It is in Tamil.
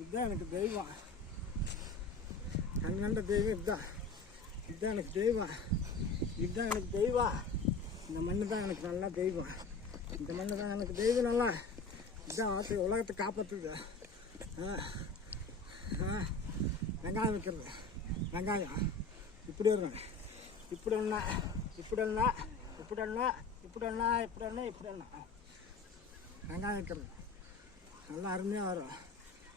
இதுதான் எனக்கு தெய்வம். கண் கண்ட தெய்வம் இதுதான் இதுதான் எனக்கு தெய்வம். இதுதான் எனக்கு தெய்வம். இந்த மண்ணு தான் எனக்கு நல்லா தெய்வம். இந்த மண்ணு தான் எனக்கு தெய்வம் நல்லா. இதுதான் ஆத்து உலகத்தை காப்பாற்றுது ஆ. ஆ. வெங்காயம் வைக்கிறது. வெங்காயம். இப்படி வரணும் இப்படி ஒன்றா இப்படி ஒன்றா இப்படி ஒன்றா இப்படி ஒன்றா இப்படி என்ன இப்படி ஒன்றா வெங்காயம் வைக்கிறது. நல்லா அருமையாக வரும்.